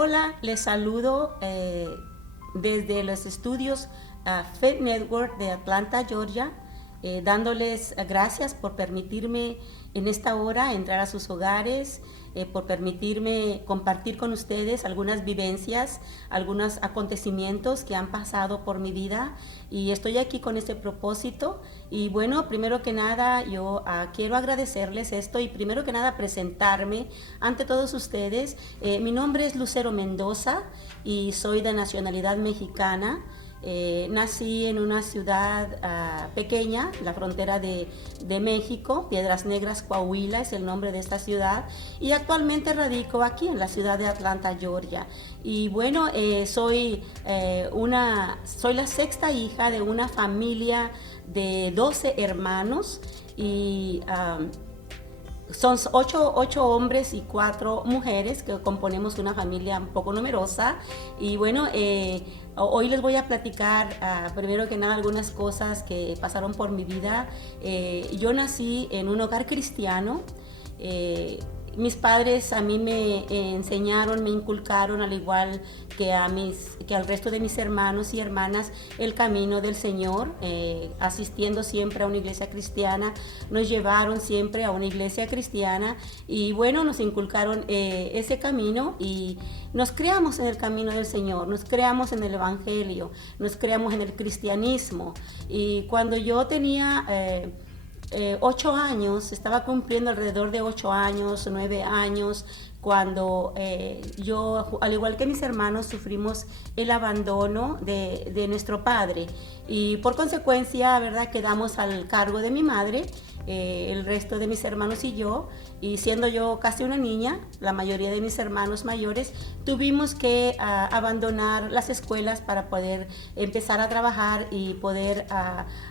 Hola, les saludo desde los estudios Faith Network de Atlanta, Georgia, dándoles gracias por permitirme en esta hora entrar a sus hogares, por permitirme compartir con ustedes algunas vivencias, algunos acontecimientos que han pasado por mi vida, y estoy aquí con este propósito. Y bueno, primero que nada yo quiero agradecerles esto y primero que nada presentarme ante todos ustedes. Mi nombre es Lucero Mendoza y soy de nacionalidad mexicana. Nací en una ciudad pequeña, la frontera de México, Piedras Negras, Coahuila es el nombre de esta ciudad, y actualmente radico aquí en la ciudad de Atlanta, Georgia. Y bueno, soy la sexta hija de una familia de 12 hermanos y son ocho hombres y 4 mujeres que componemos una familia un poco numerosa. Y bueno, hoy les voy a platicar primero que nada algunas cosas que pasaron por mi vida. Yo nací en un hogar cristiano. Mis padres a mí me enseñaron, me inculcaron, al igual que al resto de mis hermanos y hermanas, el camino del Señor, asistiendo siempre a una iglesia cristiana. Nos llevaron siempre a una iglesia cristiana y bueno, nos inculcaron ese camino y nos creamos en el camino del Señor, nos creamos en el Evangelio, nos creamos en el cristianismo. Y cuando yo tenía 8 años, estaba cumpliendo alrededor de 8 años, 9 años, cuando yo, al igual que mis hermanos, sufrimos el abandono de nuestro padre. Y por consecuencia, ¿verdad?, quedamos al cargo de mi madre, el resto de mis hermanos y yo, y siendo yo casi una niña, la mayoría de mis hermanos mayores, tuvimos que abandonar las escuelas para poder empezar a trabajar y poder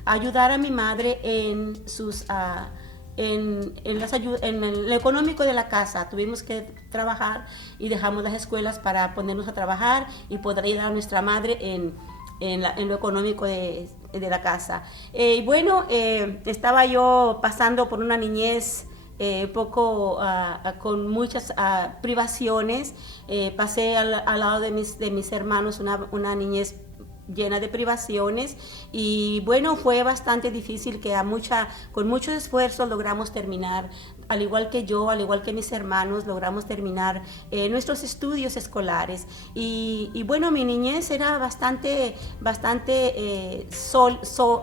ayudar a mi madre en el económico de la casa. Tuvimos que trabajar y dejamos las escuelas para ponernos a trabajar y poder ayudar a nuestra madre en lo económico de la casa. Bueno, estaba yo pasando por una niñez con muchas privaciones. Pasé al lado de mis hermanos una niñez llena de privaciones y bueno, fue bastante difícil que con mucho esfuerzo logramos terminar, al igual que yo, al igual que mis hermanos, logramos terminar nuestros estudios escolares. Y bueno, mi niñez era bastante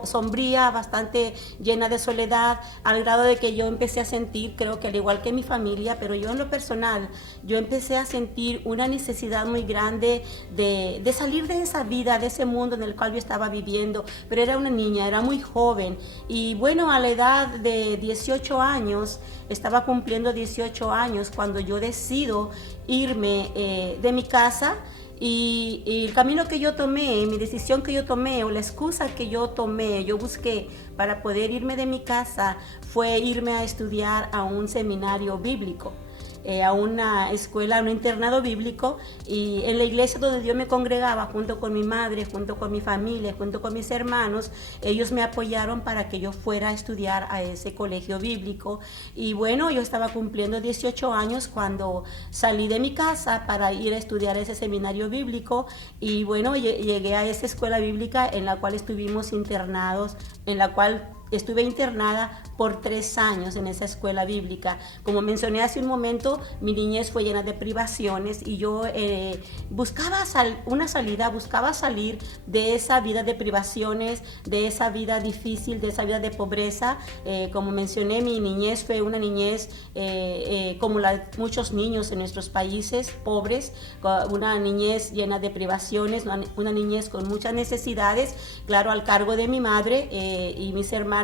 sombría, bastante llena de soledad, al grado de que yo empecé a sentir, creo que al igual que mi familia, pero yo en lo personal, yo empecé a sentir una necesidad muy grande de salir de esa vida, de ese mundo en el cual yo estaba viviendo. Pero era una niña, era muy joven, y bueno, a la edad de 18 años, estaba cumpliendo 18 años cuando yo decido irme de mi casa. Y el camino que yo tomé, mi decisión que yo tomé, o la excusa que yo tomé, yo busqué para poder irme de mi casa, fue irme a estudiar a un seminario bíblico, a una escuela, a un internado bíblico. Y en la iglesia donde yo me congregaba, junto con mi madre, junto con mi familia, junto con mis hermanos, ellos me apoyaron para que yo fuera a estudiar a ese colegio bíblico. Y bueno, yo estaba cumpliendo 18 años cuando salí de mi casa para ir a estudiar a ese seminario bíblico. Y bueno, llegué a esa escuela bíblica en la cual estuvimos internados, en la cual estuve internada por 3 años en esa escuela bíblica. Como mencioné hace un momento, mi niñez fue llena de privaciones y yo buscaba una salida, buscaba salir de esa vida de privaciones, de esa vida difícil, de esa vida de pobreza. Como mencioné, mi niñez fue una niñez como la de muchos niños en nuestros países pobres, una niñez llena de privaciones, una niñez con muchas necesidades, claro, al cargo de mi madre y mis hermanos.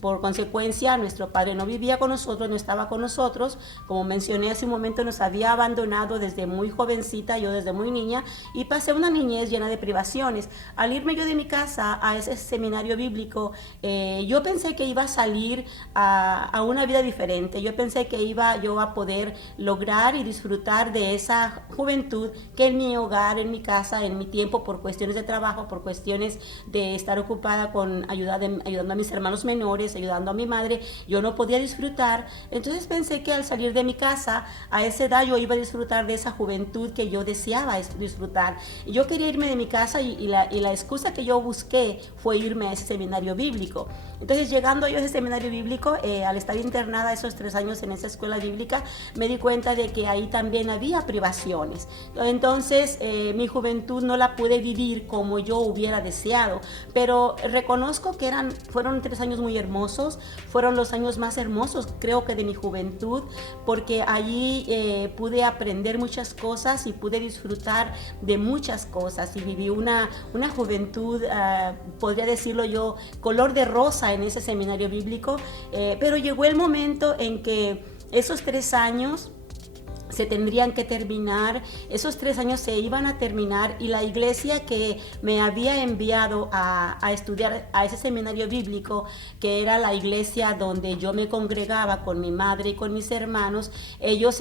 Por consecuencia, nuestro padre no vivía con nosotros, no estaba con nosotros. Como mencioné hace un momento, nos había abandonado desde muy jovencita, yo desde muy niña, y pasé una niñez llena de privaciones. Al irme yo de mi casa a ese seminario bíblico, yo pensé que iba a salir a una vida diferente. Yo pensé que iba yo a poder lograr y disfrutar de esa juventud que en mi hogar, en mi casa, en mi tiempo, por cuestiones de trabajo, por cuestiones de estar ocupada con ayudando a mis hermanos hermanos menores, ayudando a mi madre, yo no podía disfrutar. Entonces pensé que al salir de mi casa, a esa edad yo iba a disfrutar de esa juventud que yo deseaba disfrutar. Y yo quería irme de mi casa y la excusa que yo busqué fue irme a ese seminario bíblico. Entonces, llegando yo a ese seminario bíblico, al estar internada esos 3 años en esa escuela bíblica, me di cuenta de que ahí también había privaciones. Entonces, mi juventud no la pude vivir como yo hubiera deseado, pero reconozco que fueron 3 años muy hermosos, fueron los años más hermosos, creo que de mi juventud, porque allí pude aprender muchas cosas y pude disfrutar de muchas cosas y viví una juventud, podría decirlo yo, color de rosa en ese seminario bíblico, pero llegó el momento en que esos 3 años se tendrían que terminar, esos 3 años se iban a terminar y la iglesia que me había enviado a estudiar a ese seminario bíblico, que era la iglesia donde yo me congregaba con mi madre y con mis hermanos, ellos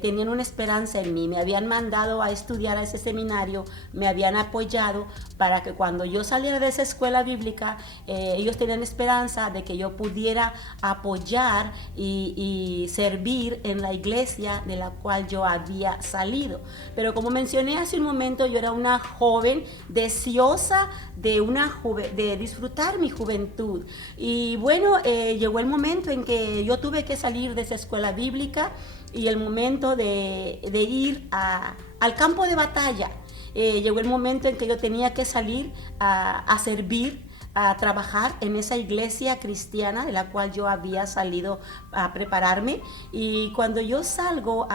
tenían una esperanza en mí, me habían mandado a estudiar a ese seminario, me habían apoyado para que cuando yo saliera de esa escuela bíblica, ellos tenían esperanza de que yo pudiera apoyar y servir en la iglesia de la cual yo había salido. Pero como mencioné hace un momento, yo era una joven deseosa de disfrutar mi juventud. Y bueno, llegó el momento en que yo tuve que salir de esa escuela bíblica y el momento de ir al campo de batalla. Llegó el momento en que yo tenía que salir a servir, a trabajar en esa iglesia cristiana de la cual yo había salido a prepararme. Y cuando yo salgo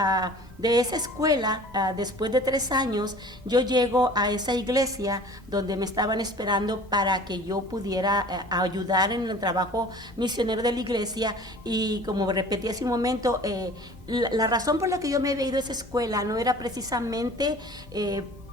de esa escuela, después de 3 años, yo llego a esa iglesia donde me estaban esperando para que yo pudiera ayudar en el trabajo misionero de la iglesia. Y como repetí hace un momento, la razón por la que yo me había ido a esa escuela no era precisamente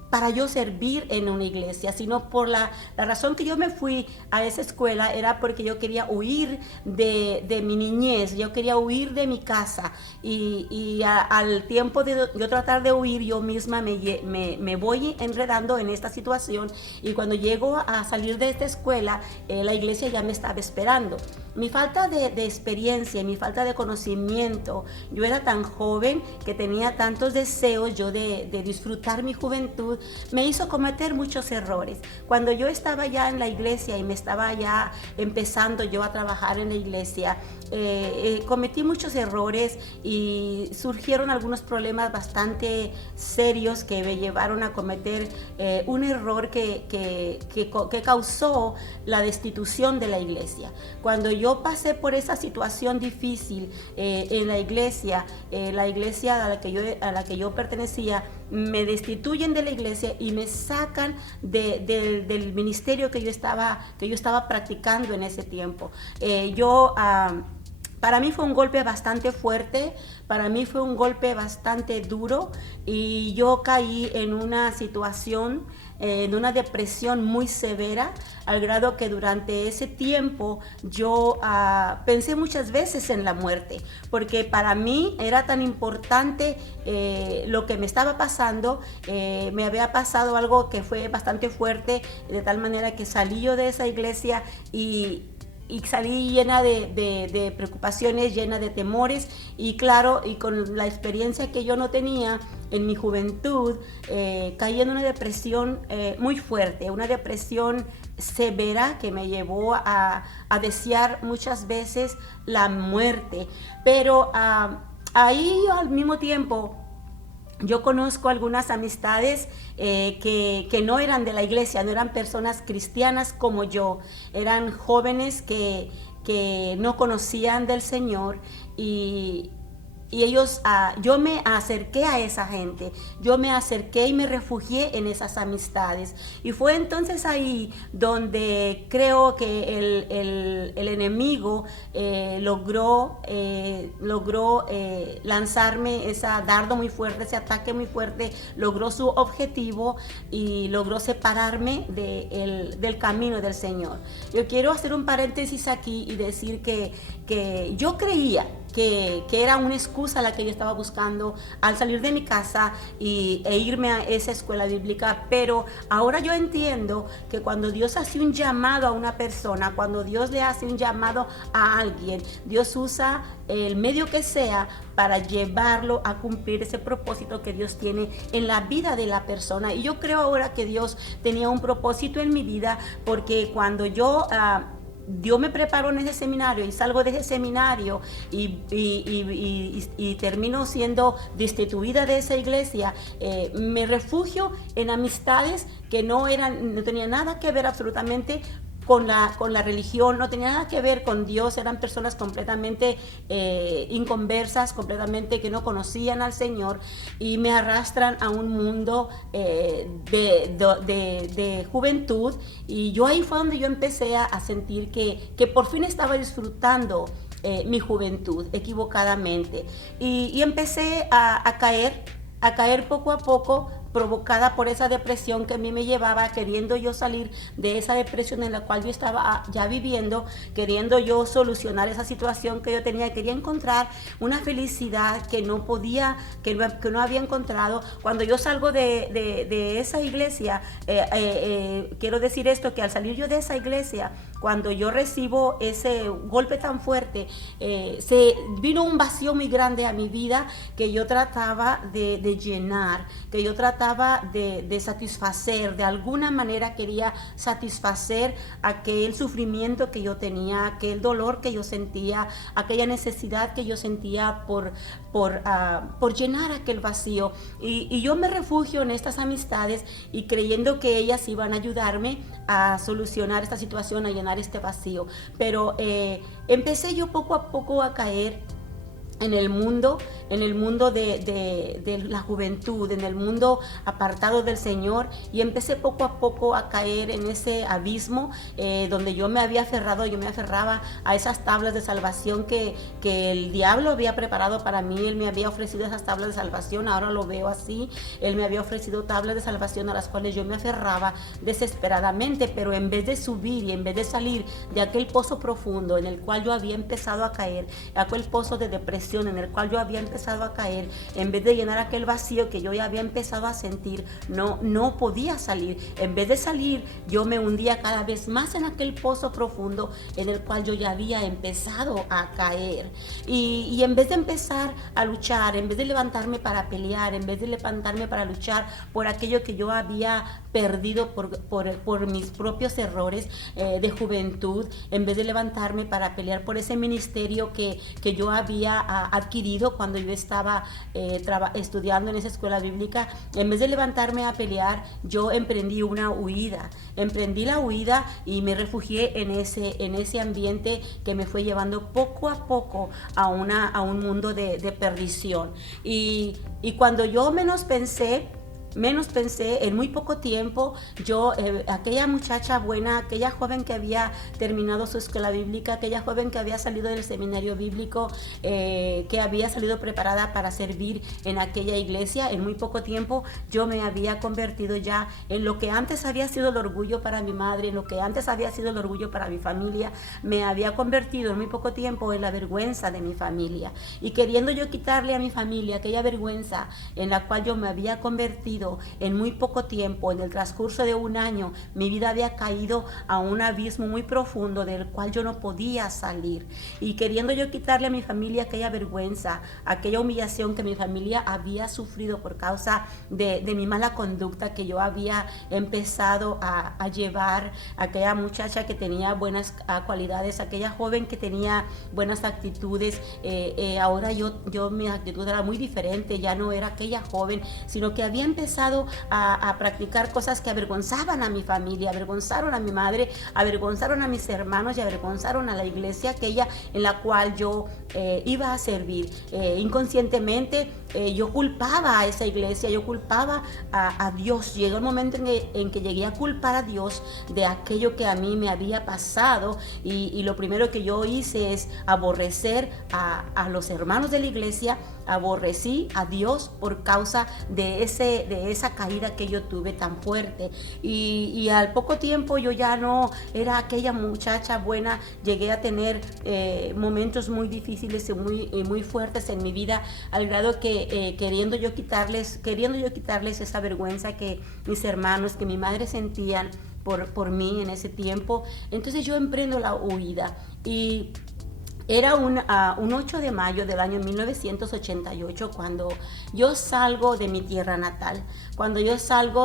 para yo servir en una iglesia, sino por la razón que yo me fui a esa escuela era porque yo quería huir de mi niñez, yo quería huir de mi casa y al tiempo de yo tratar de huir, yo misma me voy enredando en esta situación y cuando llego a salir de esta escuela, la iglesia ya me estaba esperando. Mi falta de experiencia, mi falta de conocimiento, yo era tan joven que tenía tantos deseos yo de disfrutar mi juventud, me hizo cometer muchos errores. Cuando yo estaba ya en la iglesia y me estaba ya empezando yo a trabajar en la iglesia, cometí muchos errores y surgieron algunos problemas bastante serios que me llevaron a cometer un error que causó la destitución de la iglesia. Cuando yo pasé por esa situación difícil en la iglesia a la que yo pertenecía, me destituyen de la iglesia y me sacan del ministerio que yo estaba practicando en ese tiempo. Para mí fue un golpe bastante fuerte, para mí fue un golpe bastante duro y yo caí en una situación, en una depresión muy severa, al grado que durante ese tiempo yo pensé muchas veces en la muerte, porque para mí era tan importante lo que me estaba pasando. Me había pasado algo que fue bastante fuerte, de tal manera que salí yo de esa iglesia y salí llena de preocupaciones, llena de temores y claro, y con la experiencia que yo no tenía en mi juventud, caí en una depresión muy fuerte, una depresión severa que me llevó a desear muchas veces la muerte. Pero ahí al mismo tiempo yo conozco algunas amistades que no eran de la iglesia, no eran personas cristianas como yo, eran jóvenes que no conocían del Señor y ellos, yo me acerqué a esa gente, yo me acerqué y me refugié en esas amistades. Y fue entonces ahí donde creo que el enemigo logró lanzarme ese dardo muy fuerte, ese ataque muy fuerte, logró su objetivo y logró separarme del camino del Señor. Yo quiero hacer un paréntesis aquí y decir que yo creía que era una excusa la que yo estaba buscando al salir de mi casa e irme a esa escuela bíblica. Pero ahora yo entiendo que cuando Dios hace un llamado a una persona, cuando Dios le hace un llamado a alguien, Dios usa el medio que sea para llevarlo a cumplir ese propósito que Dios tiene en la vida de la persona. Y yo creo ahora que Dios tenía un propósito en mi vida, porque cuando Dios me preparó en ese seminario y salgo de ese seminario y termino siendo destituida de esa iglesia, me refugio en amistades que no tenían nada que ver absolutamente con la religión, no tenía nada que ver con Dios. Eran personas completamente inconversas, completamente que no conocían al Señor, y me arrastran a un mundo de juventud. Y yo ahí fue donde yo empecé a sentir que por fin estaba disfrutando mi juventud equivocadamente, y empecé a caer poco a poco, provocada por esa depresión que a mí me llevaba, queriendo yo salir de esa depresión en la cual yo estaba ya viviendo, queriendo yo solucionar esa situación que yo tenía. Quería encontrar una felicidad que no podía, que no había encontrado. Cuando yo salgo de esa iglesia, quiero decir esto, que al salir yo de esa iglesia, cuando yo recibo ese golpe tan fuerte, se vino un vacío muy grande a mi vida que yo trataba de llenar, que yo trataba de satisfacer. De alguna manera quería satisfacer aquel sufrimiento que yo tenía, aquel dolor que yo sentía, aquella necesidad que yo sentía por llenar aquel vacío. Y yo me refugio en estas amistades, y creyendo que ellas iban a ayudarme a solucionar esta situación, a llenar este vacío. Pero empecé yo poco a poco a caer en el mundo de la juventud, en el mundo apartado del Señor, y empecé poco a poco a caer en ese abismo donde yo me aferraba a esas tablas de salvación que el diablo había preparado para mí. Él me había ofrecido esas tablas de salvación, ahora lo veo así. Él me había ofrecido tablas de salvación a las cuales yo me aferraba desesperadamente, pero en vez de subir y en vez de salir de aquel pozo profundo en el cual yo había empezado a caer, aquel pozo de depresión en el cual yo había empezado a caer, en vez de llenar aquel vacío que yo ya había empezado a sentir, no podía salir. En vez de salir, yo me hundía cada vez más en aquel pozo profundo en el cual yo ya había empezado a caer. Y en vez de empezar a luchar, en vez de levantarme para pelear, en vez de levantarme para luchar por aquello que yo había perdido por mis propios errores de juventud, en vez de levantarme para pelear por ese ministerio que yo había adquirido cuando yo estaba estudiando en esa escuela bíblica, en vez de levantarme a pelear, yo emprendí la huida y me refugié en ese ambiente que me fue llevando poco a poco a un mundo de perdición. Y cuando yo menos pensé, en muy poco tiempo, yo, aquella muchacha buena, aquella joven que había terminado su escuela bíblica, aquella joven que había salido del seminario bíblico, que había salido preparada para servir en aquella iglesia, en muy poco tiempo yo me había convertido ya en lo que antes había sido el orgullo para mi madre, en lo que antes había sido el orgullo para mi familia. Me había convertido en muy poco tiempo en la vergüenza de mi familia, y queriendo yo quitarle a mi familia aquella vergüenza en la cual yo me había convertido en muy poco tiempo. En el transcurso de un año, mi vida había caído a un abismo muy profundo del cual yo no podía salir, y queriendo yo quitarle a mi familia aquella vergüenza, aquella humillación que mi familia había sufrido por causa de mi mala conducta que yo había empezado a llevar, aquella muchacha que tenía buenas cualidades, aquella joven que tenía buenas actitudes, ahora mi actitud era muy diferente. Ya no era aquella joven, sino que había empezado a practicar cosas que avergonzaban a mi familia, avergonzaron a mi madre, avergonzaron a mis hermanos y avergonzaron a la iglesia aquella en la cual yo iba a servir. Inconscientemente yo culpaba a esa iglesia, yo culpaba a Dios. Llegó el momento en que llegué a culpar a Dios de aquello que a mí me había pasado, y lo primero que yo hice es aborrecer a los hermanos de la iglesia. Aborrecí a Dios por causa de de esa caída que yo tuve tan fuerte. Y al poco tiempo yo ya no era aquella muchacha buena, llegué a tener momentos muy difíciles y muy fuertes en mi vida, al grado que queriendo yo quitarles esa vergüenza que mis hermanos, que mi madre sentían por mí en ese tiempo. Entonces yo emprendo la huida y era un 8 de mayo del año 1988 cuando yo salgo de mi tierra natal. Cuando yo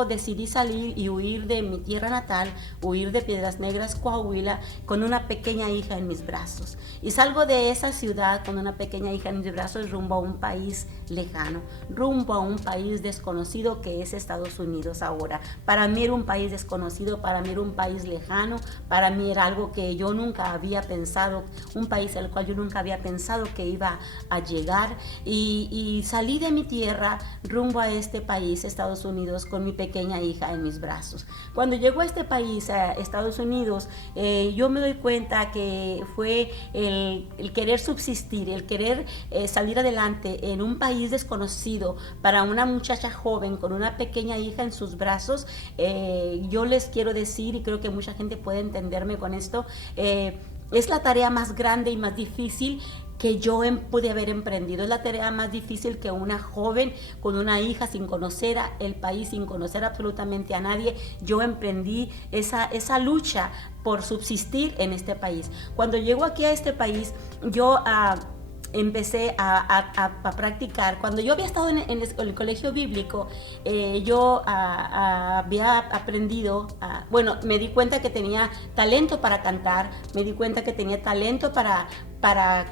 decidí salir y huir de mi tierra natal, huir de Piedras Negras, Coahuila, con una pequeña hija en mis brazos. Y salgo de esa ciudad con una pequeña hija en mis brazos rumbo a un país lejano, rumbo a un país desconocido que es Estados Unidos ahora. Para mí era un país desconocido, para mí era un país lejano, para mí era algo que yo nunca había pensado, un país al cual yo nunca había pensado que iba a llegar, y salí de mi tierra rumbo a este país, Estados Unidos, con mi pequeña hija en mis brazos. Cuando llegó a este país, a Estados Unidos, yo me doy cuenta que fue el querer subsistir, el querer salir adelante en un país desconocido para una muchacha joven con una pequeña hija en sus brazos. Yo les quiero decir, y creo que mucha gente puede entenderme con esto, es la tarea más grande y más difícil que yo pude haber emprendido. Es la tarea más difícil que una joven con una hija, sin conocer el país, sin conocer absolutamente a nadie, yo emprendí esa lucha por subsistir en este país. Cuando llego aquí a este país, yo empecé a practicar. Cuando yo había estado en el colegio bíblico, yo había aprendido, me di cuenta que tenía talento para cantar, me di cuenta que tenía talento para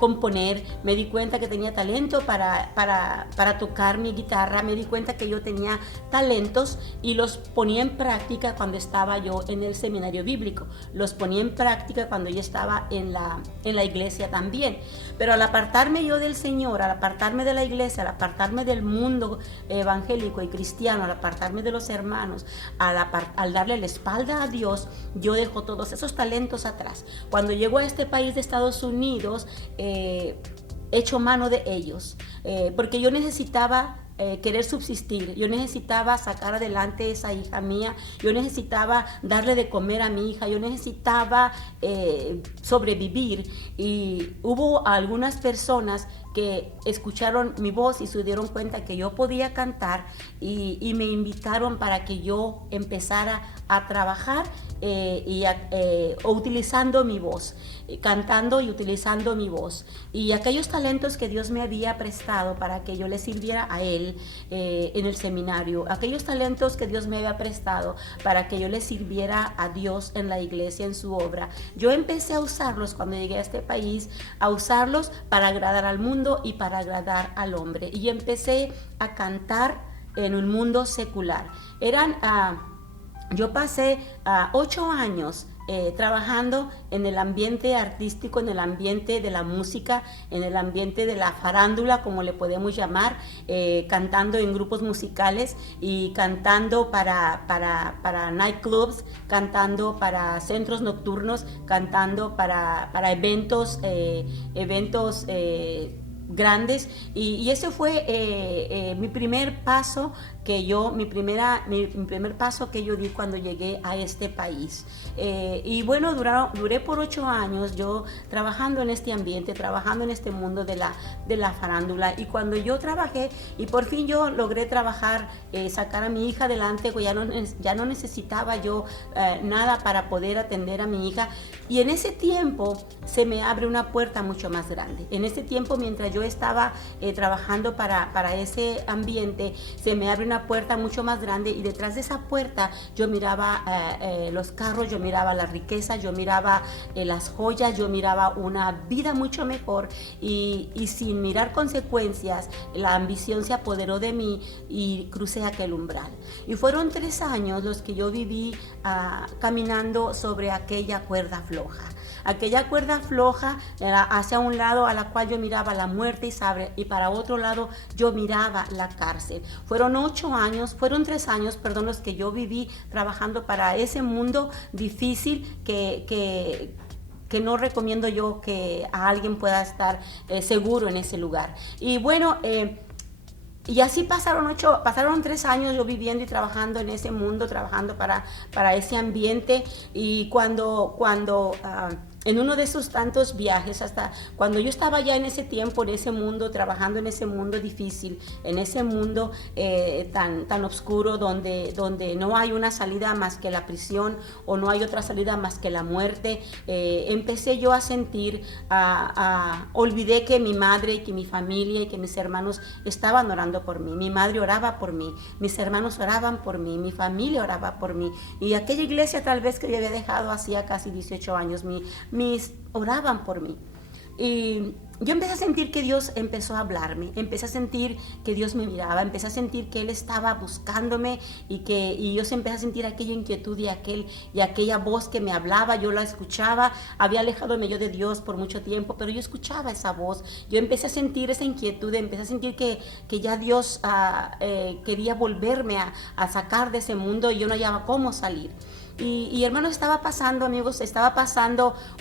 componer, me di cuenta que tenía talento para tocar mi guitarra, me di cuenta que yo tenía talentos y los ponía en práctica cuando estaba yo en el seminario bíblico, los ponía en práctica cuando yo estaba en la iglesia también. Pero al apartarme yo del Señor, al apartarme de la iglesia, al apartarme del mundo evangélico y cristiano, al apartarme de los hermanos, al darle la espalda a Dios, yo dejo todos esos talentos atrás. Cuando llego a este país de Estados Unidos, hecho mano de ellos, porque yo necesitaba querer subsistir, yo necesitaba sacar adelante esa hija mía, yo necesitaba darle de comer a mi hija, yo necesitaba sobrevivir, y hubo algunas personas que escucharon mi voz y se dieron cuenta que yo podía cantar, y me invitaron para que yo empezara a trabajar utilizando mi voz, cantando y utilizando mi voz, y aquellos talentos que Dios me había prestado para que yo le sirviera a Él en el seminario, aquellos talentos que Dios me había prestado para que yo le sirviera a Dios en la iglesia, en su obra. Yo empecé a usarlos cuando llegué a este país, a usarlos para agradar al mundo y para agradar al hombre, y empecé a cantar en un mundo secular. Yo pasé 8 años trabajando en el ambiente artístico, en el ambiente de la música, en el ambiente de la farándula, como le podemos llamar, cantando en grupos musicales y cantando para nightclubs, cantando para centros nocturnos, cantando para eventos grandes, y ese fue mi primer paso mi primer paso que yo di cuando llegué a este país. Y bueno, duré por 8 años yo trabajando en este ambiente, trabajando en este mundo de la farándula, y cuando yo trabajé y por fin yo logré trabajar, sacar a mi hija adelante, pues ya no necesitaba yo nada para poder atender a mi hija, y en ese tiempo se me abre una puerta mucho más grande. En ese tiempo, mientras yo estaba trabajando para ese ambiente, se me abre una puerta mucho más grande, y detrás de esa puerta yo miraba los carros, yo miraba la riqueza, yo miraba las joyas, yo miraba una vida mucho mejor, y sin mirar consecuencias, la ambición se apoderó de mí y crucé aquel umbral. Y fueron 3 años los que yo viví caminando sobre aquella cuerda floja. Aquella cuerda floja hacia un lado a la cual yo miraba la muerte y para otro lado yo miraba la cárcel. Fueron 3 años, los que yo viví trabajando para ese mundo difícil que no recomiendo yo que a alguien pueda estar seguro en ese lugar. Y bueno, Y así pasaron 3 años yo viviendo y trabajando en ese mundo, trabajando para ese ambiente. Y cuando en uno de esos tantos viajes, hasta cuando yo estaba ya en ese tiempo, en ese mundo, trabajando en ese mundo difícil, en ese mundo tan oscuro, donde no hay una salida más que la prisión, o no hay otra salida más que la muerte, empecé yo a sentir, olvidé que mi madre y que mi familia y que mis hermanos estaban orando por mí. Mi madre oraba por mí, mis hermanos oraban por mí, mi familia oraba por mí. Y aquella iglesia tal vez que yo había dejado hacía casi 18 años, oraban por mí. Y yo empecé a sentir que Dios empezó a hablarme, empecé a sentir que Dios me miraba, empecé a sentir que Él estaba buscándome, y yo empecé a sentir aquella inquietud y aquella voz que me hablaba. Yo la escuchaba, había alejadome yo de Dios por mucho tiempo, pero yo escuchaba esa voz. Yo empecé a sentir esa inquietud, empecé a sentir que ya Dios quería volverme a sacar de ese mundo, y yo no hallaba cómo salir. Y hermanos, estaba pasando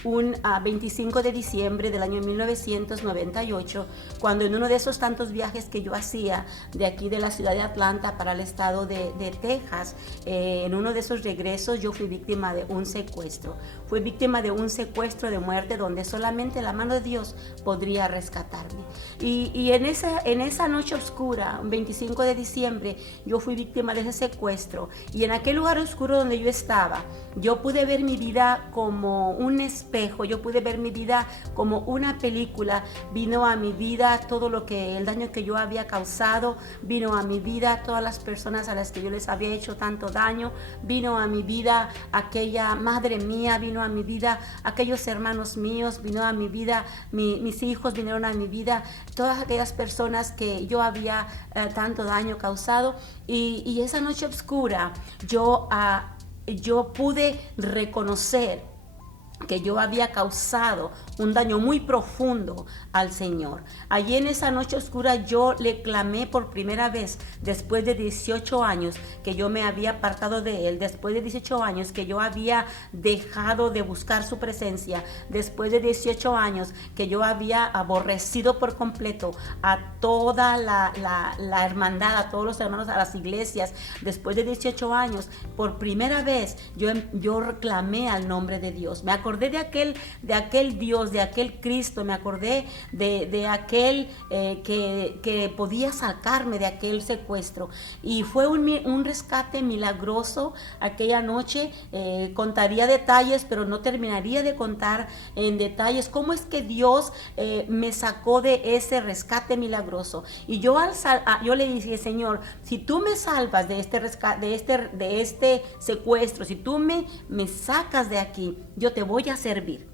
un 25 de diciembre del año 1998, cuando en uno de esos tantos viajes que yo hacía de aquí de la ciudad de Atlanta para el estado de Texas, en uno de esos regresos yo fui víctima de un secuestro. Fui víctima de un secuestro de muerte, donde solamente la mano de Dios podría rescatarme. Y en esa noche oscura, 25 de diciembre, yo fui víctima de ese secuestro. Y en aquel lugar oscuro donde yo estaba, yo pude ver mi vida como un espejo, yo pude ver mi vida como una película. Vino a mi vida el daño que yo había causado, vino a mi vida todas las personas a las que yo les había hecho tanto daño, vino a mi vida aquella madre mía, vino a mi vida aquellos hermanos míos, vino a mi vida mis hijos, vinieron a mi vida todas aquellas personas que yo había tanto daño causado. Y esa noche oscura yo pude reconocer que yo había causado un daño muy profundo al Señor. Allí en esa noche oscura yo le clamé por primera vez, después de 18 años que yo me había apartado de Él, después de 18 años que yo había dejado de buscar su presencia, después de 18 años que yo había aborrecido por completo a toda la hermandad, a todos los hermanos, a las iglesias. Después de 18 años, por primera vez yo reclamé al nombre de Dios. Me acordé de aquel Dios, de aquel Cristo, me acordé de aquel que podía sacarme de aquel secuestro. Y fue un rescate milagroso aquella noche. Contaría detalles, pero no terminaría de contar en detalles cómo es que Dios me sacó de ese rescate milagroso. Y yo le dije: Señor, si tú me salvas de este rescate, de este secuestro, si tú me sacas de aquí, yo te voy a servir.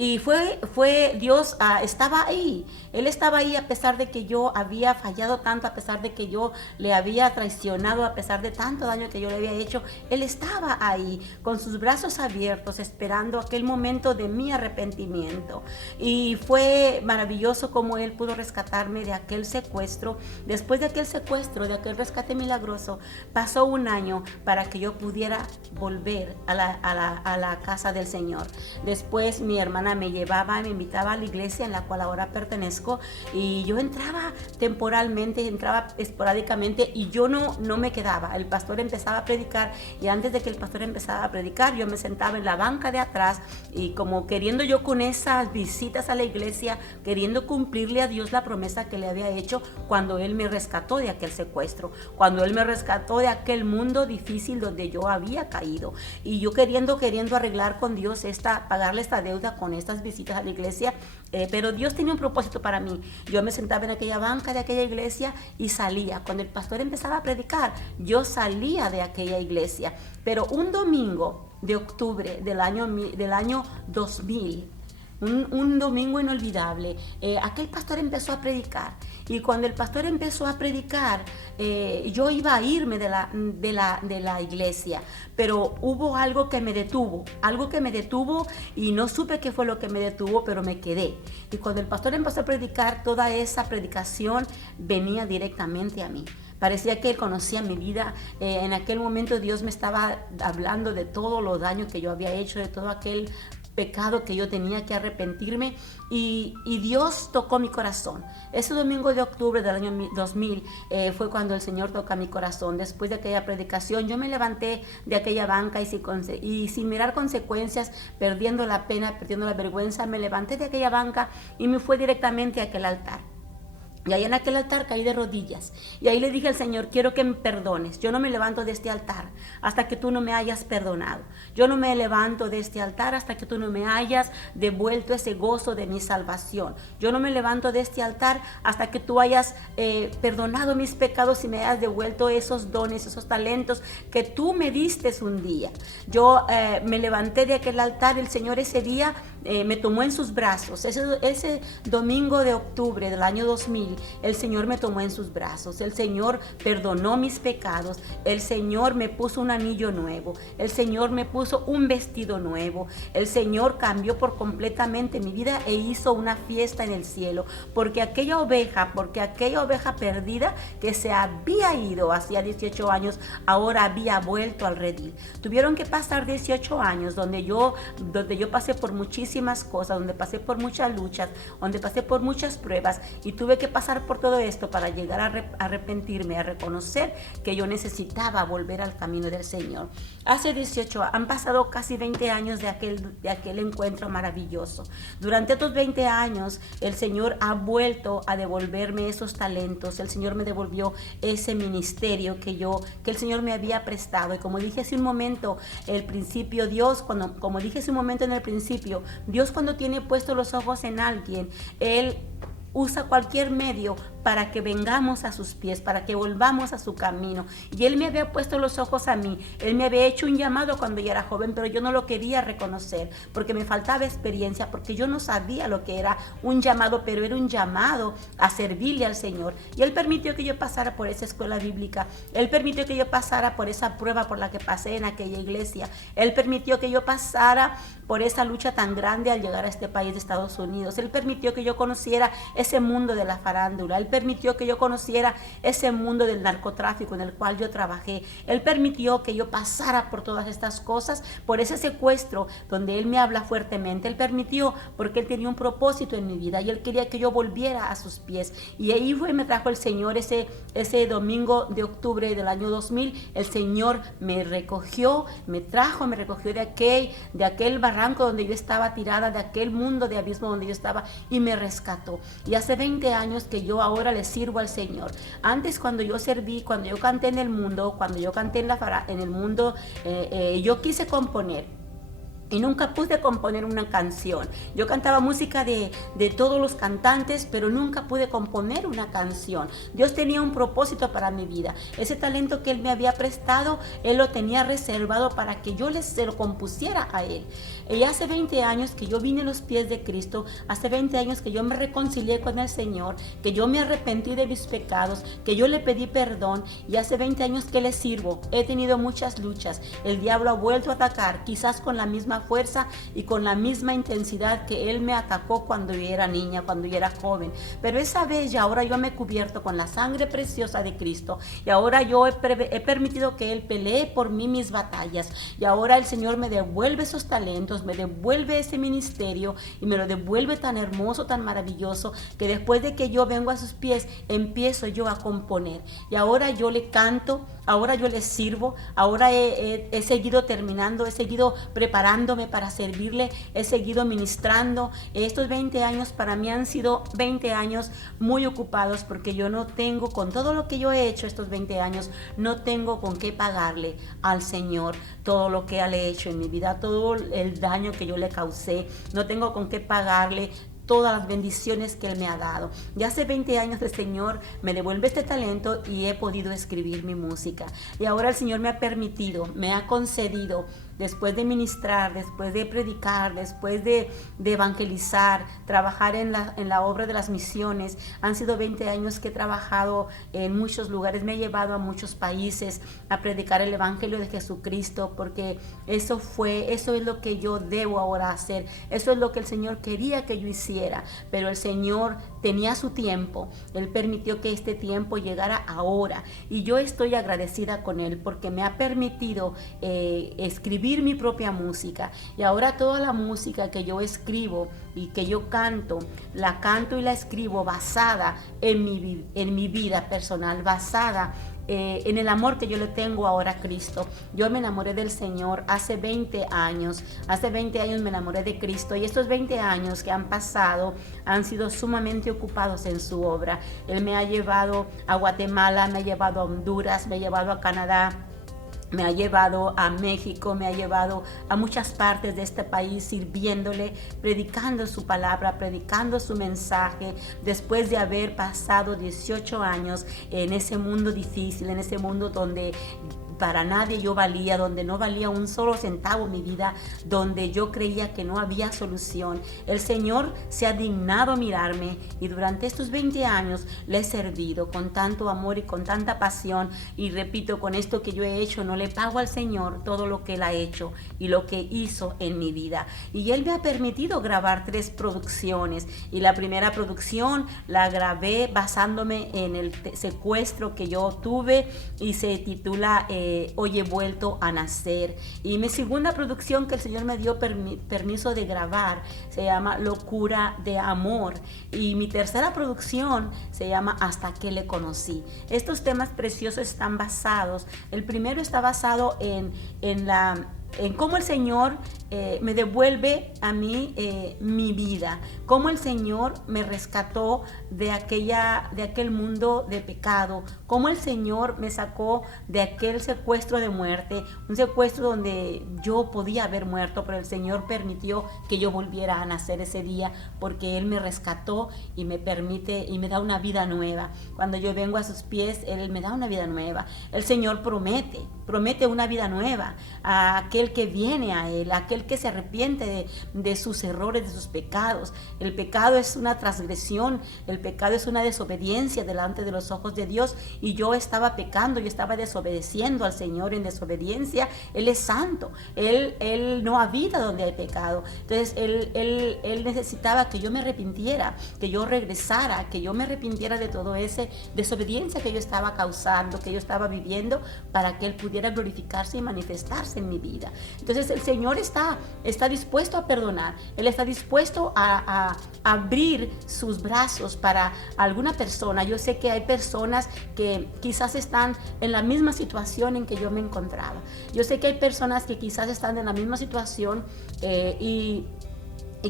Y fue Dios, estaba ahí. Él estaba ahí a pesar de que yo había fallado tanto, a pesar de que yo le había traicionado, a pesar de tanto daño que yo le había hecho. Él estaba ahí con sus brazos abiertos, esperando aquel momento de mi arrepentimiento. Y fue maravilloso cómo Él pudo rescatarme de aquel secuestro. Después de aquel secuestro, de aquel rescate milagroso, pasó un año para que yo pudiera volver a la casa del Señor. Después mi hermana me invitaba a la iglesia en la cual ahora pertenezco, y yo entraba temporalmente, entraba esporádicamente, y yo no me quedaba. El pastor empezaba a predicar, y antes de que el pastor empezara a predicar, yo me sentaba en la banca de atrás, y como queriendo yo con esas visitas a la iglesia, queriendo cumplirle a Dios la promesa que le había hecho cuando Él me rescató de aquel secuestro, cuando Él me rescató de aquel mundo difícil donde yo había caído, y yo queriendo arreglar con Dios pagarle esta deuda con estas visitas a la iglesia. Pero Dios tenía un propósito para mí. Yo me sentaba en aquella banca de aquella iglesia y salía. Cuando el pastor empezaba a predicar, yo salía de aquella iglesia. Pero un domingo de octubre del año 2000, un domingo inolvidable, aquel pastor empezó a predicar. Y cuando el pastor empezó a predicar, yo iba a irme de la iglesia, pero hubo algo que me detuvo, y no supe qué fue lo que me detuvo, pero me quedé. Y cuando el pastor empezó a predicar, toda esa predicación venía directamente a mí. Parecía que Él conocía mi vida. En aquel momento Dios me estaba hablando de todo lo daño que yo había hecho, de todo aquel pecado que yo tenía que arrepentirme, y Dios tocó mi corazón. Ese domingo de octubre del año 2000 fue cuando el Señor toca mi corazón. Después de aquella predicación, yo me levanté de aquella banca y sin mirar consecuencias, perdiendo la pena, perdiendo la vergüenza, me levanté de aquella banca y me fui directamente a aquel altar. Y ahí en aquel altar caí de rodillas. Y ahí le dije al Señor, quiero que me perdones. Yo no me levanto de este altar hasta que tú no me hayas perdonado. Yo no me levanto de este altar hasta que tú no me hayas devuelto ese gozo de mi salvación. Yo no me levanto de este altar hasta que tú hayas perdonado mis pecados y me hayas devuelto esos dones, esos talentos que tú me diste un día. Yo me levanté de aquel altar. El Señor ese día me tomó en sus brazos. Ese domingo de octubre del año 2000, el Señor me tomó en sus brazos. El Señor perdonó mis pecados. El Señor me puso un anillo nuevo. El Señor me puso un vestido nuevo. El Señor cambió por completamente mi vida e hizo una fiesta en el cielo. Porque aquella oveja perdida que se había ido hacía 18 años, ahora había vuelto al redil. Tuvieron que pasar 18 años donde yo pasé por muchísimas cosas, donde pasé por muchas luchas, donde pasé por muchas pruebas, y tuve que pasar por todo esto para llegar a arrepentirme, a reconocer que yo necesitaba volver al camino del Señor. Han pasado casi 20 años de aquel encuentro maravilloso. Durante estos 20 años, el Señor ha vuelto a devolverme esos talentos. El Señor me devolvió ese ministerio que el Señor me había prestado. Y como dije hace un momento, Dios cuando tiene puestos los ojos en alguien, Él usa cualquier medio para que vengamos a sus pies, para que volvamos a su camino. Y Él me había puesto los ojos a mí. Él me había hecho un llamado cuando yo era joven, pero yo no lo quería reconocer porque me faltaba experiencia, porque yo no sabía lo que era un llamado, pero era un llamado a servirle al Señor. Y Él permitió que yo pasara por esa escuela bíblica. Él permitió que yo pasara por esa prueba por la que pasé en aquella iglesia. Él permitió que yo pasara por esa lucha tan grande al llegar a este país de Estados Unidos. Él permitió que yo conociera ese mundo de la farándula. Él permitió que yo conociera ese mundo del narcotráfico en el cual yo trabajé. Él permitió que yo pasara por todas estas cosas, por ese secuestro donde Él me habla fuertemente. Él permitió porque Él tenía un propósito en mi vida y Él quería que yo volviera a sus pies. Y ahí me trajo el Señor ese domingo de octubre del año 2000. El Señor me recogió de aquel barranco donde yo estaba tirada, de aquel mundo de abismo donde yo estaba, y me rescató. Y hace 20 años que yo ahora le sirvo al Señor. Antes, cuando yo serví, cuando yo canté en el mundo, cuando yo canté en el mundo, yo quise componer. Y nunca pude componer una canción. Yo cantaba música de todos los cantantes, pero nunca pude componer una canción. Dios tenía un propósito para mi vida. Ese talento que Él me había prestado, Él lo tenía reservado para que yo se lo compusiera a Él. Y hace 20 años que yo vine a los pies de Cristo, hace 20 años que yo me reconcilié con el Señor, que yo me arrepentí de mis pecados, que yo le pedí perdón, y hace 20 años que le sirvo. He tenido muchas luchas. El diablo ha vuelto a atacar, quizás con la misma fuerza y con la misma intensidad que Él me atacó cuando yo era niña, cuando yo era joven. Pero esa vez ya ahora yo me he cubierto con la sangre preciosa de Cristo, y ahora yo he permitido que Él pelee por mí mis batallas, y ahora el Señor me devuelve esos talentos, me devuelve ese ministerio, y me lo devuelve tan hermoso, tan maravilloso, que después de que yo vengo a sus pies, empiezo yo a componer. Y ahora yo le canto, ahora yo le sirvo, ahora he seguido terminando, he seguido preparándome para servirle, he seguido ministrando. Estos 20 años para mí han sido 20 años muy ocupados, porque yo no tengo, con todo lo que yo he hecho estos 20 años, no tengo con qué pagarle al Señor todo lo que Él ha hecho en mi vida, todo el daño que yo le causé. No tengo con qué pagarle todas las bendiciones que Él me ha dado. Ya hace 20 años el Señor me devuelve este talento y he podido escribir mi música. Y ahora el Señor me ha permitido, me ha concedido, después de ministrar, después de predicar, después de evangelizar, trabajar en la obra de las misiones. Han sido 20 años que he trabajado en muchos lugares, me he llevado a muchos países a predicar el evangelio de Jesucristo, porque eso es lo que yo debo ahora hacer, eso es lo que el Señor quería que yo hiciera, pero el Señor tenía su tiempo. Él permitió que este tiempo llegara ahora, y yo estoy agradecida con Él porque me ha permitido escribir escribir mi propia música. Y ahora toda la música que yo escribo y que yo canto, la canto y la escribo basada en mi vida personal, basada en el amor que yo le tengo ahora a Cristo. Yo me enamoré del Señor hace 20 años. Hace 20 años me enamoré de Cristo, y estos 20 años que han pasado han sido sumamente ocupados en su obra. Él me ha llevado a Guatemala, me ha llevado a Honduras, me ha llevado a Canadá, me ha llevado a México, me ha llevado a muchas partes de este país sirviéndole, predicando su palabra, predicando su mensaje, después de haber pasado 18 años en ese mundo difícil, en ese mundo donde para nadie yo valía, donde no valía un solo centavo mi vida, donde yo creía que no había solución. El Señor se ha dignado mirarme, y durante estos 20 años le he servido con tanto amor y con tanta pasión. Y repito, con esto que yo he hecho, no le pago al Señor todo lo que Él ha hecho y lo que hizo en mi vida. Y Él me ha permitido grabar 3 producciones, y la primera producción la grabé basándome en el secuestro que yo tuve, y se titula Hoy he vuelto a nacer. Y mi segunda producción que el Señor me dio permiso de grabar se llama Locura de Amor, y mi tercera producción se llama Hasta que le conocí. Estos temas preciosos están basados, el primero está basado en cómo el Señor me devuelve a mí mi vida, cómo el Señor me rescató de aquel mundo de pecado, cómo el Señor me sacó de aquel secuestro de muerte, un secuestro donde yo podía haber muerto, pero el Señor permitió que yo volviera a nacer ese día, porque Él me rescató y me permite y me da una vida nueva. Cuando yo vengo a sus pies, Él me da una vida nueva. El Señor promete una vida nueva a aquel que viene a Él, a aquel que se arrepiente de sus errores, de sus pecados. El pecado es una transgresión, el pecado es una desobediencia delante de los ojos de Dios, y yo estaba pecando, yo estaba desobedeciendo al Señor en desobediencia. Él es santo, Él no habita donde hay pecado. Entonces Él necesitaba que yo me arrepintiera, que yo regresara, que yo me arrepintiera de todo ese desobediencia que yo estaba causando, que yo estaba viviendo, para que Él pudiera glorificarse y manifestarse en mi vida. Entonces el Señor está dispuesto a perdonar. Él está dispuesto a abrir sus brazos para alguna persona. Yo sé que hay personas que quizás están en la misma situación en que yo me encontraba. Yo sé que hay personas que quizás están en la misma situación y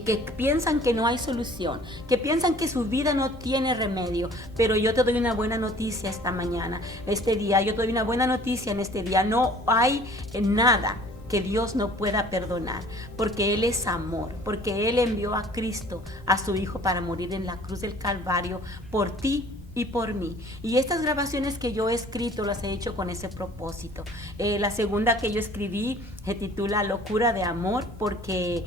que piensan que no hay solución, que piensan que su vida no tiene remedio. Pero yo te doy una buena noticia esta mañana, este día. Yo te doy una buena noticia en este día. No hay nada que Dios no pueda perdonar, porque Él es amor, porque Él envió a Cristo, a su Hijo, para morir en la cruz del Calvario por ti y por mí. Y estas grabaciones que yo he escrito las he hecho con ese propósito. La segunda que yo escribí se titula Locura de Amor, porque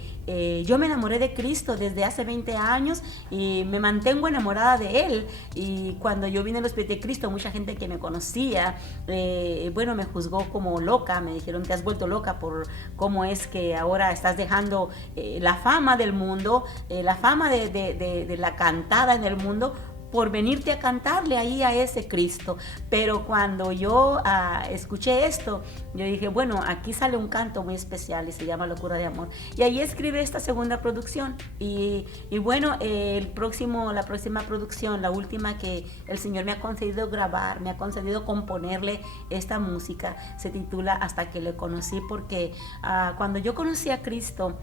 yo me enamoré de Cristo desde hace 20 años y me mantengo enamorada de Él. Y cuando yo vine a los pies de Cristo, mucha gente que me conocía, me juzgó como loca. Me dijeron: te has vuelto loca por cómo es que ahora estás dejando la fama del mundo, la fama de la cantada en el mundo, por venirte a cantarle ahí a ese Cristo. Pero cuando yo escuché esto, yo dije, bueno, aquí sale un canto muy especial y se llama Locura de Amor. Y ahí escribí esta segunda producción. Y bueno, la próxima producción, la última que el Señor me ha concedido grabar, me ha concedido componerle esta música, se titula Hasta que le conocí, porque cuando yo conocí a Cristo,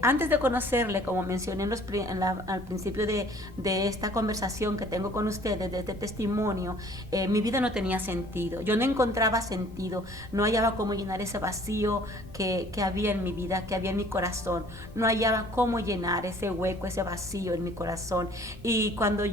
antes de conocerle, como mencioné al principio de esta conversación que tengo con ustedes, de este testimonio, mi vida no tenía sentido. Yo no encontraba sentido, no hallaba cómo llenar ese vacío que había en mi vida, que había en mi corazón. No hallaba cómo llenar ese hueco, ese vacío en mi corazón. Y cuando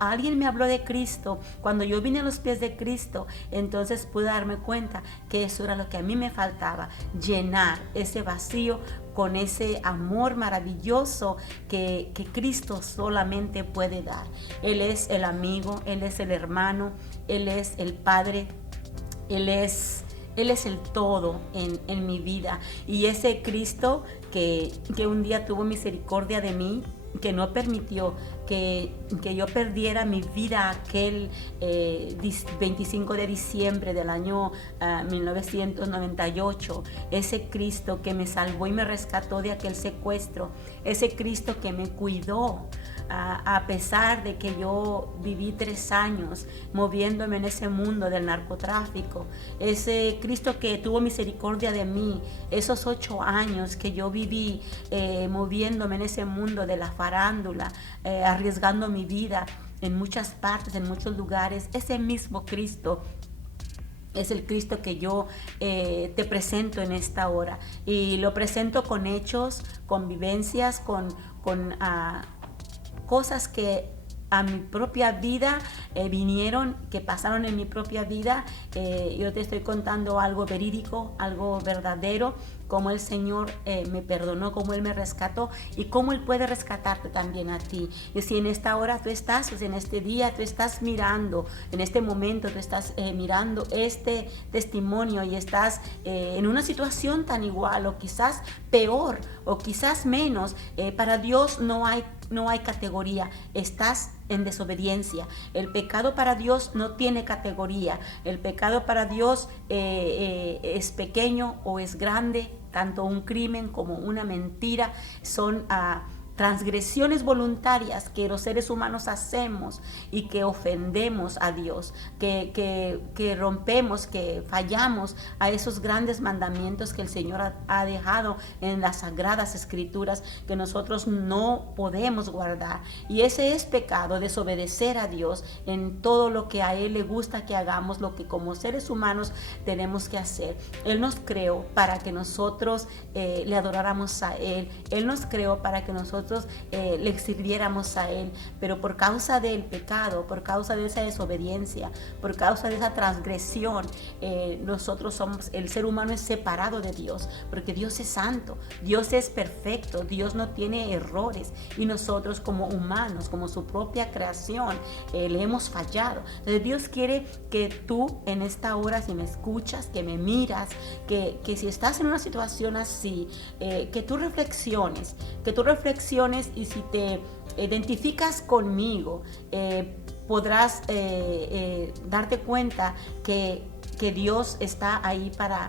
alguien me habló de Cristo, cuando yo vine a los pies de Cristo, entonces pude darme cuenta que eso era lo que a mí me faltaba, llenar ese vacío con ese amor maravilloso que Cristo solamente puede dar. Él es el amigo, Él es el hermano, Él es el Padre, Él es el todo en mi vida. Y ese Cristo que un día tuvo misericordia de mí, que no permitió que yo perdiera mi vida aquel 25 de diciembre del año 1998, ese Cristo que me salvó y me rescató de aquel secuestro, ese Cristo que me cuidó, a pesar de que yo viví 3 años moviéndome en ese mundo del narcotráfico, ese Cristo que tuvo misericordia de mí, esos 8 años que yo viví moviéndome en ese mundo de la farándula, arriesgando mi vida en muchas partes, en muchos lugares, ese mismo Cristo es el Cristo que yo te presento en esta hora, y lo presento con hechos, con vivencias, con cosas que a mi propia vida vinieron, que pasaron en mi propia vida. Yo te estoy contando algo verídico, algo verdadero, cómo el Señor me perdonó, cómo Él me rescató y cómo Él puede rescatarte también a ti. Y si en esta hora tú estás, pues en este día tú estás mirando, en este momento tú estás mirando este testimonio y estás en una situación tan igual o quizás peor o quizás menos, para Dios no hay categoría. Estás en desobediencia. El pecado para Dios no tiene categoría. El pecado para Dios es pequeño o es grande. Tanto un crimen como una mentira son transgresiones voluntarias que los seres humanos hacemos y que ofendemos a Dios, que rompemos, que fallamos a esos grandes mandamientos que el Señor ha dejado en las sagradas escrituras, que nosotros no podemos guardar. Y ese es pecado, desobedecer a Dios en todo lo que a Él le gusta que hagamos, lo que como seres humanos tenemos que hacer. Él nos creó para que nosotros le adoráramos a Él. Él nos creó para que nosotros le sirviéramos a Él, pero por causa del pecado, por causa de esa desobediencia, por causa de esa transgresión, nosotros somos, el ser humano es separado de Dios, porque Dios es santo, Dios es perfecto, Dios no tiene errores, y nosotros como humanos, como su propia creación, le hemos fallado. Entonces Dios quiere que tú en esta hora, si me escuchas, que me miras, que si estás en una situación así, que tú reflexiones, y si te identificas conmigo, podrás darte cuenta que Dios está ahí para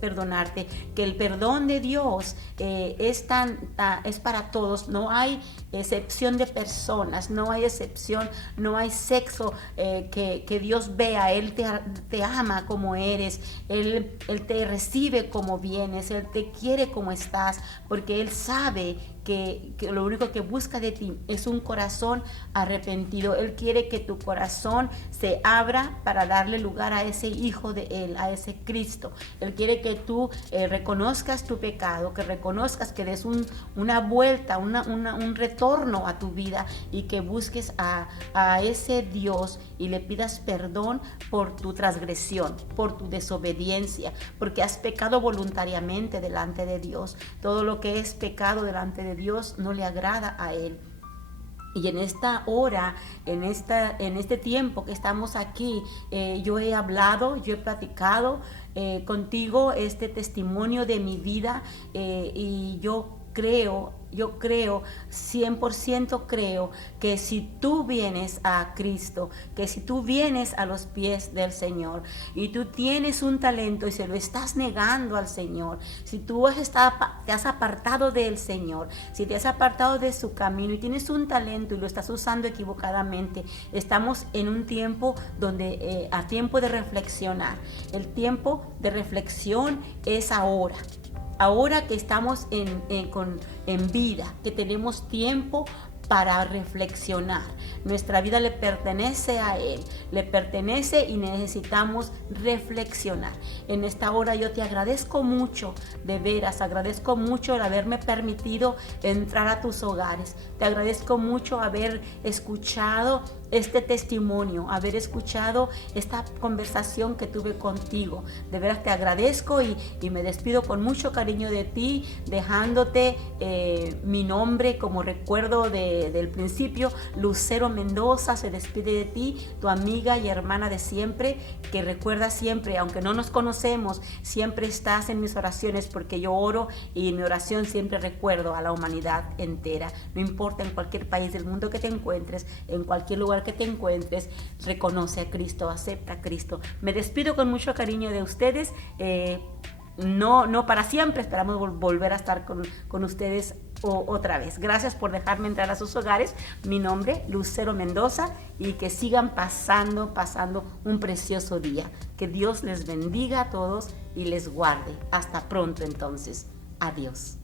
perdonarte, que el perdón de Dios es para todos. No hay excepción de personas, no hay excepción, no hay sexo que Dios vea. Él te ama como eres, Él te recibe como vienes, Él te quiere como estás, porque Él sabe que lo único que busca de ti es un corazón arrepentido. Él quiere que tu corazón se abra para darle lugar a ese Hijo de Él, a ese Cristo. Él quiere que tú reconozcas tu pecado, que reconozcas, que des una vuelta, un retorno a tu vida, y que busques a ese Dios y le pidas perdón por tu transgresión, por tu desobediencia, porque has pecado voluntariamente delante de Dios. Todo lo que es pecado delante de Dios no le agrada a Él. Y en esta hora, en este tiempo que estamos aquí, yo he hablado, yo he platicado contigo este testimonio de mi vida, y yo creo, 100% creo que si tú vienes a Cristo, que si tú vienes a los pies del Señor y tú tienes un talento y se lo estás negando al Señor, si tú te has apartado del Señor, si te has apartado de su camino y tienes un talento y lo estás usando equivocadamente, estamos en un tiempo donde a tiempo de reflexionar. El tiempo de reflexión es ahora. Ahora que estamos en vida, que tenemos tiempo para reflexionar. Nuestra vida le pertenece a Él, le pertenece y necesitamos reflexionar. En esta hora yo te agradezco mucho, de veras, agradezco mucho el haberme permitido entrar a tus hogares. Te agradezco mucho haber escuchado este testimonio, haber escuchado esta conversación que tuve contigo. De veras te agradezco y me despido con mucho cariño de ti, dejándote mi nombre como recuerdo de del principio, Lucero Mendoza se despide de ti, tu amiga y hermana de siempre, que recuerda siempre, aunque no nos conocemos, siempre estás en mis oraciones, porque yo oro y en mi oración siempre recuerdo a la humanidad entera. No importa en cualquier país del mundo que te encuentres, en cualquier lugar que te encuentres, reconoce a Cristo, acepta a Cristo. Me despido con mucho cariño de ustedes. No para siempre, esperamos volver a estar con ustedes otra vez. Gracias por dejarme entrar a sus hogares. Mi nombre, Lucero Mendoza, y que sigan pasando un precioso día. Que Dios les bendiga a todos y les guarde. Hasta pronto entonces. Adiós.